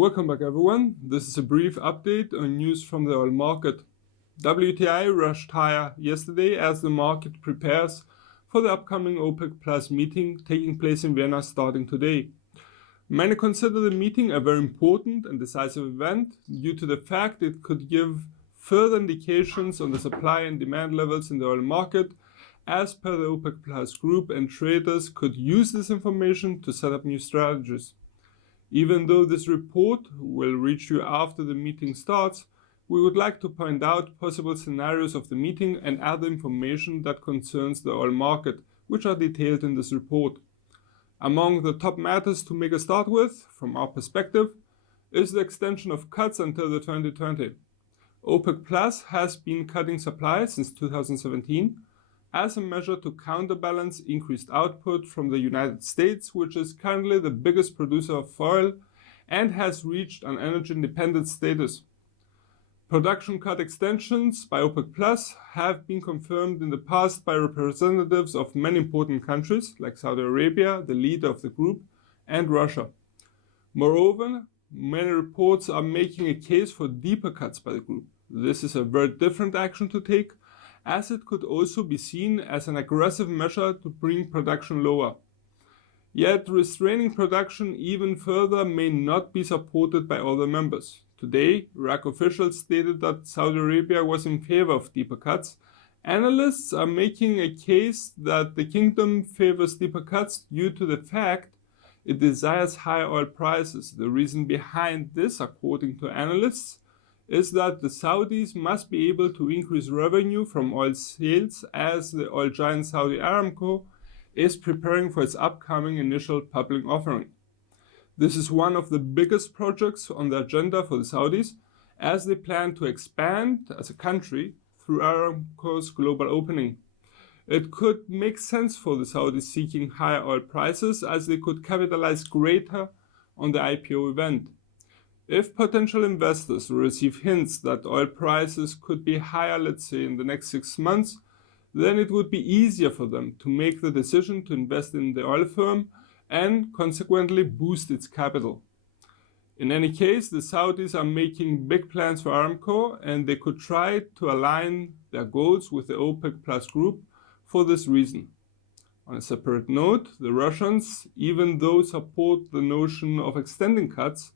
Welcome back everyone. This is a brief update on news from the oil market. WTI rushed higher yesterday as the market prepares for the upcoming OPEC Plus meeting taking place in Vienna starting today. Many consider the meeting a very important and decisive event due to the fact it could give further indications on the supply and demand levels in the oil market as per the OPEC Plus group, and traders could use this information to set up new strategies. Even though this report will reach you after the meeting starts, we would like to point out possible scenarios of the meeting and other information that concerns the oil market, which are detailed in this report. Among the top matters to make a start with, from our perspective, is the extension of cuts until the 2020. OPEC Plus has been cutting supply since 2017 as a measure to counterbalance increased output from the United States, which is currently the biggest producer of oil and has reached an energy independent status. Production cut extensions by OPEC Plus have been confirmed in the past by representatives of many important countries like Saudi Arabia, the leader of the group, and Russia. Moreover, many reports are making a case for deeper cuts by the group. This is a very different action to take, as it could also be seen as an aggressive measure to bring production lower. Yet restraining production even further may not be supported by other members. Today, Iraq officials stated that Saudi Arabia was in favor of deeper cuts. Analysts are making a case that the kingdom favors deeper cuts due to the fact it desires higher oil prices. The reason behind this, according to analysts, is that the Saudis must be able to increase revenue from oil sales as the oil giant Saudi Aramco is preparing for its upcoming initial public offering. This is one of the biggest projects on the agenda for the Saudis, as they plan to expand as a country through Aramco's global opening. It could make sense for the Saudis seeking higher oil prices, as they could capitalize greater on the IPO event. If potential investors receive hints that oil prices could be higher, let's say in the next 6 months, then it would be easier for them to make the decision to invest in the oil firm and consequently boost its capital. In any case, the Saudis are making big plans for Aramco, and they could try to align their goals with the OPEC Plus group for this reason. On a separate note, the Russians, even though support the notion of extending cuts,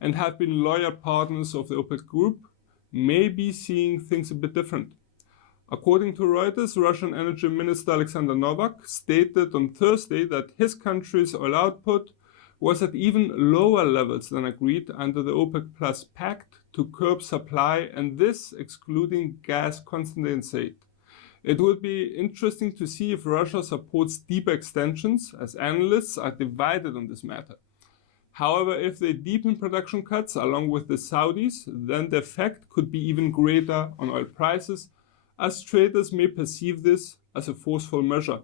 and have been loyal partners of the OPEC group, may be seeing things a bit different. According to Reuters, Russian Energy Minister Alexander Novak stated on Thursday that his country's oil output was at even lower levels than agreed under the OPEC Plus pact to curb supply, and this excluding gas condensate. It would be interesting to see if Russia supports deeper extensions, as analysts are divided on this matter. However, if they deepen production cuts along with the Saudis, then the effect could be even greater on oil prices, as traders may perceive this as a forceful measure.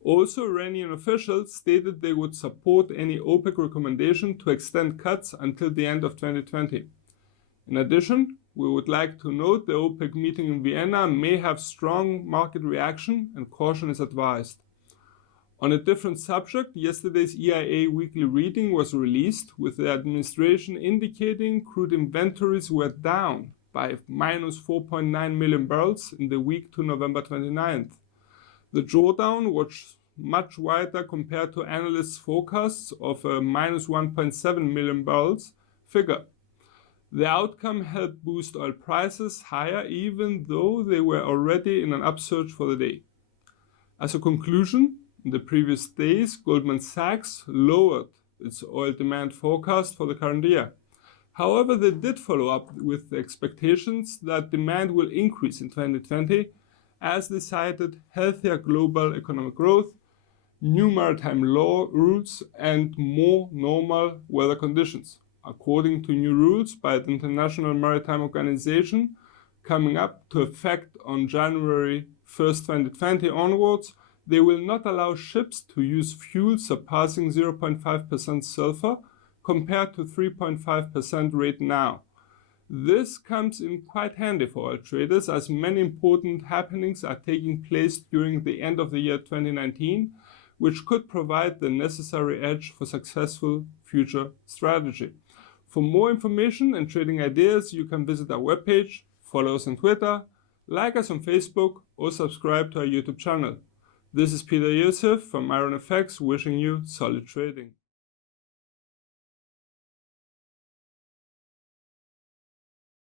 Also, Iranian officials stated they would support any OPEC recommendation to extend cuts until the end of 2020. In addition, we would like to note the OPEC meeting in Vienna may have strong market reaction, and caution is advised. On a different subject, yesterday's EIA weekly reading was released, with the administration indicating crude inventories were down by minus 4.9 million barrels in the week to November 29th. The drawdown was much wider compared to analysts' forecasts of a minus 1.7 million barrels figure. The outcome helped boost oil prices higher, even though they were already in an upsurge for the day. As a conclusion, in the previous days, Goldman Sachs lowered its oil demand forecast for the current year. However, they did follow up with the expectations that demand will increase in 2020, as they cited healthier global economic growth, new maritime law rules, and more normal weather conditions. According to new rules by the International Maritime Organization, coming up to effect on January 1st, 2020 onwards, they will not allow ships to use fuel surpassing 0.5% sulfur compared to 3.5% rate now. This comes in quite handy for oil traders, as many important happenings are taking place during the end of the year 2019, which could provide the necessary edge for successful future strategy. For more information and trading ideas, you can visit our webpage, follow us on Twitter, like us on Facebook, or subscribe to our YouTube channel. This is Peter Yosef from IronFX wishing you solid trading.